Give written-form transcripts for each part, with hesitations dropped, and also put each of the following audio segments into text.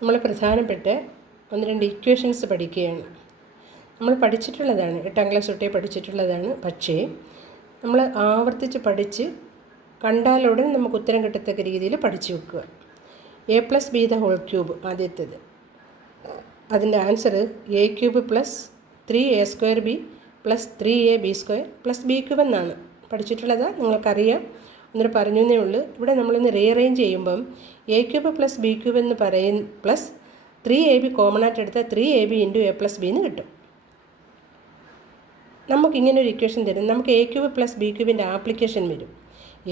നമ്മൾ പ്രധാനപ്പെട്ട ഒന്ന് രണ്ട് ഇക്വേഷൻസ് പഠിക്കുകയാണ്. നമ്മൾ പഠിച്ചിട്ടുള്ളതാണ്, 8ാം ക്ലാസ് തൊട്ടേ പഠിച്ചിട്ടുള്ളതാണ്. പക്ഷേ നമ്മൾ ആവർത്തിച്ച് പഠിച്ച് കണ്ടാലുടൻ നമുക്ക് ഉത്തരം കിട്ടത്തക്ക രീതിയിൽ പഠിച്ചു വെക്കുക. a+b² ആദ്യത്തേത്. അതിൻ്റെ answer a³ + 3a² b + 3ab² + b³ എന്നാണ് പഠിച്ചിട്ടുള്ളത്. നിങ്ങൾക്കറിയാം, എന്നൊരു പറഞ്ഞു എന്നേ ഉള്ളൂ. ഇവിടെ നമ്മളിന്ന് റീഅറേഞ്ച് ചെയ്യുമ്പം a³ + b³ എന്ന് പറയും പ്ലസ് 3ab കോമൺ ആയിട്ട് എടുത്താൽ 3ab × a+b എന്ന് കിട്ടും. നമുക്കിങ്ങനെ ഒരു ഇക്വേഷൻ തരും. നമുക്ക് a³ + b³ ആപ്ലിക്കേഷൻ വരും.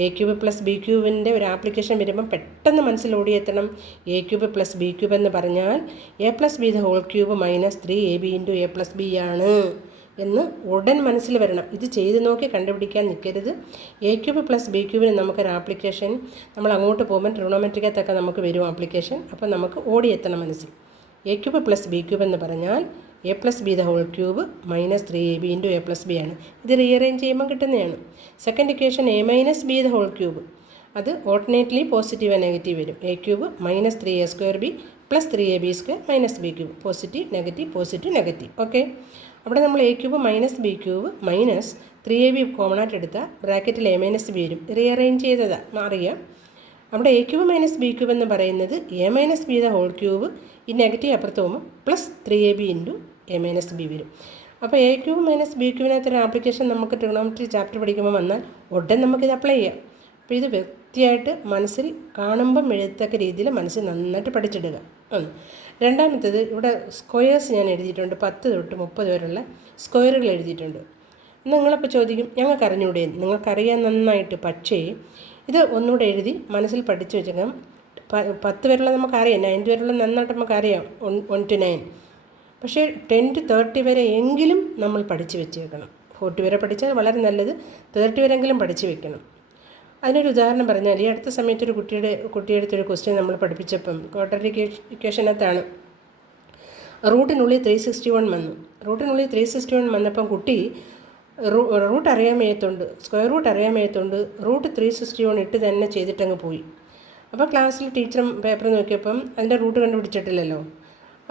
a³ + b³ ഒരു ആപ്ലിക്കേഷൻ വരുമ്പം പെട്ടെന്ന് മനസ്സിൽ ഓടിയെത്തണം. a³ + b³ എന്ന് പറഞ്ഞാൽ a+b³ - 3ab × a+b ആണ് എന്ന് ഉടൻ മനസ്സിൽ വരണം. ഇത് ചെയ്ത് നോക്കി കണ്ടുപിടിക്കാൻ നിൽക്കരുത്. a³ + b³ നമുക്കൊരു ആപ്ലിക്കേഷൻ നമ്മൾ അങ്ങോട്ട് പോകുമ്പോൾ ട്രിഗണോമെട്രിക്കകത്തൊക്കെ നമുക്ക് വരും ആപ്ലിക്കേഷൻ. അപ്പോൾ നമുക്ക് ഓടിയെത്തണം മനസ്സിൽ. a³ + b³ എന്ന് പറഞ്ഞാൽ a+b² - 3ab × a+b ആണ്. ഇത് റീഅറേഞ്ച് ചെയ്യുമ്പോൾ കിട്ടുന്നതാണ്. Second equation a-b². അത് ഓൾട്ടർനേറ്റ്ലി പോസിറ്റീവ് ആൻഡ് നെഗറ്റീവ് വരും. a³ - 3a² b + 3ab² - b³ positive negative positive negative. Okay, അവിടെ നമ്മൾ a³ - b³ - 3ab കോമൺ ആയിട്ട് എടുത്താൽ ബ്രാക്കറ്റിൽ a-b വരും. റീഅറേഞ്ച് ചെയ്തതാണ്, മാറിയാൽ അവിടെ a³ - b³ എന്ന് പറയുന്നത് a-b² ഈ നെഗറ്റീവ് അപ്പുറത്ത് പോകുമ്പോൾ പ്ലസ് 3ab × a-b വരും. അപ്പോൾ a³ - b³ ആപ്ലിക്കേഷൻ നമുക്ക് ട്രിഗണോമെട്രി ചാപ്റ്റർ പഠിക്കുമ്പോൾ വന്നാൽ ഉടൻ നമുക്കിത് അപ്ലൈ ചെയ്യാം. അപ്പോൾ ഇത് വ്യക്തിയായിട്ട് മനസ്സിൽ കാണുമ്പം എഴുതത്തക്ക രീതിയിൽ മനസ്സിൽ നന്നായിട്ട് പഠിച്ചിടുക. രണ്ടാമത്തേത്, ഇവിടെ സ്ക്വയേഴ്സ് ഞാൻ എഴുതിയിട്ടുണ്ട്. 10 തൊട്ട് 30 വരെയുള്ള സ്ക്വയറുകൾ എഴുതിയിട്ടുണ്ട്. നിങ്ങളപ്പോൾ ചോദിക്കും, ഞങ്ങൾക്ക് അറിഞ്ഞൂടെ? നിങ്ങൾക്കറിയാൻ നന്നായിട്ട്. പക്ഷേ ഇത് ഒന്നുകൂടെ എഴുതി മനസ്സിൽ പഠിച്ചു വെച്ചേക്കാം. 10 വരെയുള്ള നമുക്കറിയാം, 9 വരെയുള്ള നന്നായിട്ട് നമുക്കറിയാം, 1 to 9. പക്ഷേ 10 to 30 വരെ എങ്കിലും നമ്മൾ പഠിച്ച് വെച്ചേക്കണം. 40 വരെ പഠിച്ചാൽ വളരെ നല്ലത്. 30 വരെങ്കിലും പഠിച്ച് വെക്കണം. അതിനൊരു ഉദാഹരണം പറഞ്ഞാൽ, ഈ അടുത്ത സമയത്ത് ഒരു കുട്ടിയെടുത്തൊരു ക്വസ്റ്റ്യൻ നമ്മൾ പഠിപ്പിച്ചപ്പം ക്വാഡ്രാറ്റിക് ഇക്വേഷനകത്താണ് റൂട്ടിനുള്ളിൽ 361 വന്നു. റൂട്ടിനുള്ളിൽ 361 വന്നപ്പം കുട്ടി റൂട്ട് അറിയാൻ വയ്യത്തുണ്ട്, സ്ക്വയർ റൂട്ട് അറിയാൻ വയ്യത്തുണ്ട്, റൂട്ട് 361 ഇട്ട് തന്നെ ചെയ്തിട്ടങ്ങ് പോയി. അപ്പോൾ ക്ലാസ്സിൽ ടീച്ചറും പേപ്പർ നോക്കിയപ്പം അതിൻ്റെ റൂട്ട് കണ്ടുപിടിച്ചിട്ടില്ലല്ലോ.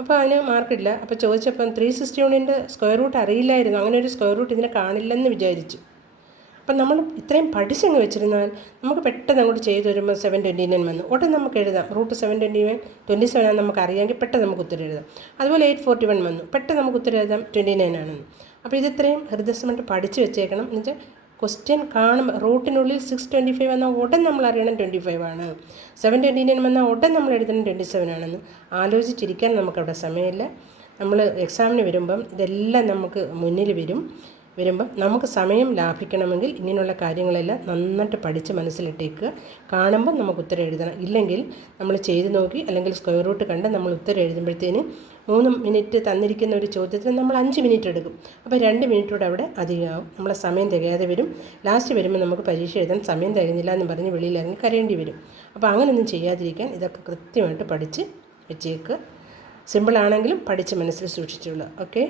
അപ്പോൾ അതിന് മാർക്കില്ല. അപ്പോൾ ചോദിച്ചപ്പം 361 സ്ക്വയർ റൂട്ട് അറിയില്ലായിരുന്നു. അങ്ങനെ ഒരു സ്ക്വയർ റൂട്ട് ഇതിനെ കാണില്ലെന്ന് വിചാരിച്ചു. അപ്പം നമ്മൾ ഇത്രയും പഠിച്ചങ്ങ് വെച്ചിരുന്നാൽ നമുക്ക് പെട്ടെന്ന് അങ്ങോട്ട് ചെയ്ത് വരുമ്പോൾ 729 വന്നു. ഉടൻ നമുക്ക് എഴുതാം. റൂട്ട് 727 ആണെന്ന് നമുക്ക് അറിയാമെങ്കിൽ പെട്ടെന്ന് നമുക്ക് ഉത്തരം എഴുതാം. അതുപോലെ 841 വന്നു, പെട്ടെന്ന് നമുക്ക് ഉത്തരം എഴുതാം 29 ആണെന്ന്. അപ്പോൾ ഇതിത്രയും ഹൃദയസമായിട്ട് പഠിച്ച് വെച്ചേക്കണം. എന്ന് വെച്ചാൽ ക്വസ്റ്റ്യൻ കാണുമ്പോൾ റൂട്ടിനുള്ളിൽ 625 വന്നാൽ ഉടൻ നമ്മൾ അറിയണം 25 ആണ്. 729 വന്നാൽ ഉടൻ നമ്മൾ എഴുതണം 27 ആണെന്ന്. ആലോചിച്ചിരിക്കാൻ നമുക്കവിടെ സമയമില്ല. നമ്മൾ എക്സാമിന് വരുമ്പം ഇതെല്ലാം നമുക്ക് മുന്നിൽ വരുമ്പം നമുക്ക് സമയം ലാഭിക്കണമെങ്കിൽ ഇങ്ങനെയുള്ള കാര്യങ്ങളെല്ലാം നന്നായിട്ട് പഠിച്ച് മനസ്സിലിട്ടേക്കുക. കാണുമ്പം നമുക്ക് ഉത്തരം എഴുതണം. ഇല്ലെങ്കിൽ നമ്മൾ ചെയ്ത് നോക്കി അല്ലെങ്കിൽ സ്ക്വയർ റൂട്ട് കണ്ട് നമ്മൾ ഉത്തരം എഴുതുമ്പോഴത്തേന് 3 മിനിറ്റ് തന്നിരിക്കുന്ന ഒരു ചോദ്യത്തിന് നമ്മൾ 5 മിനിറ്റ് എടുക്കും. അപ്പോൾ 2 മിനിറ്റൂടെ അവിടെ അധികമാവും. നമ്മളെ സമയം തികയാതെ വരും. ലാസ്റ്റ് വരുമ്പോൾ നമുക്ക് പരീക്ഷ എഴുതാൻ സമയം തികഞ്ഞില്ല എന്ന് പറഞ്ഞ് വെളിയിലിറങ്ങി കരയേണ്ടി വരും. അപ്പോൾ അങ്ങനെയൊന്നും ചെയ്യാതിരിക്കാൻ ഇതൊക്കെ കൃത്യമായിട്ട് പഠിച്ച് വെച്ചേക്കുക. സിമ്പിളാണെങ്കിലും പഠിച്ച് മനസ്സിൽ സൂക്ഷിച്ചുള്ളൂ. ഓക്കെ.